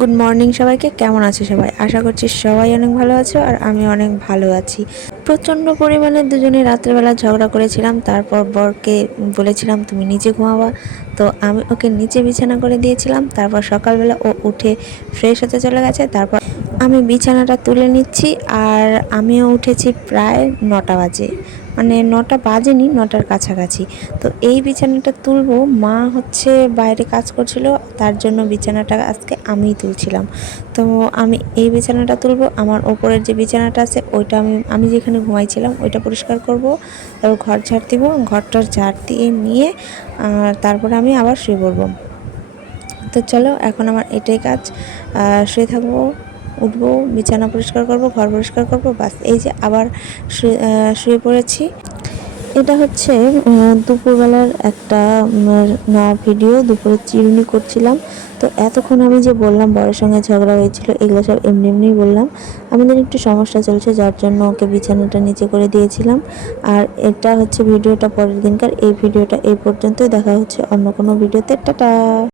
Good morning সবাইকে। কেমন আছে সবাই? আশা করছি সবাই অনেক ভালো আছো আর আমি অনেক ভালো আছি। প্রচণ্ড পরিমাণে দুজনে রাত্রেবেলা ঝগড়া করেছিলাম। তারপর বরকে বলেছিলাম তুমি নিচে ঘুমাবা, তো আমি ওকে নিচে বিছানা করে দিয়েছিলাম। তারপর সকালবেলা ও উঠে ফ্রেশ হতে চলে গেছে। তারপর আমি বিছানাটা তুলে নিচ্ছি আর আমিও উঠেছি প্রায় 9টা বাজে, মানে 9টা বাজেনি, 9টার কাছাকাছি। তো এই বিছানাটা তুলবো, মা হচ্ছে বাইরে কাজ করছিল, তার জন্য বিছানাটা আজকে আমিই তুলছিলাম। তো আমি এই বিছানাটা তুলবো, আমার ওপরের যে বিছানাটা আছে ওইটা আমি যেখানে ঘুমাইছিলাম ওইটা পরিষ্কার করব, তারপর ঘর ঝাড় দিব, ঘরটার ঝাড় দিয়ে নিয়ে তারপরে আমি আবার শুয়ে পড়বো। তো চলো, এখন আমার এটাই কাজ। শুয়ে থাকবো, উঠবো, বিছানা পরিষ্কার করব, ঘর পরিষ্কার করব, বাস। এই যে আবার শুয়ে পড়েছি। এটা হচ্ছে দুপুরবেলার একটা নেওয়া ভিডিও। দুপুরে চিরুনি করছিলাম, তো এতক্ষণ আমি যে বললাম বরের সঙ্গে ঝগড়া হয়েছিল, এগুলো সব এমনি এমনিই বললাম। আমাদের একটু সমস্যা চলছে, যার জন্য ওকে বিছানাটা নিচে করে দিয়েছিলাম। আর এটা হচ্ছে ভিডিওটা পরের দিনকার। এই ভিডিওটা এই পর্যন্তই, দেখা হচ্ছে অন্য কোনো ভিডিওতে। টাটা।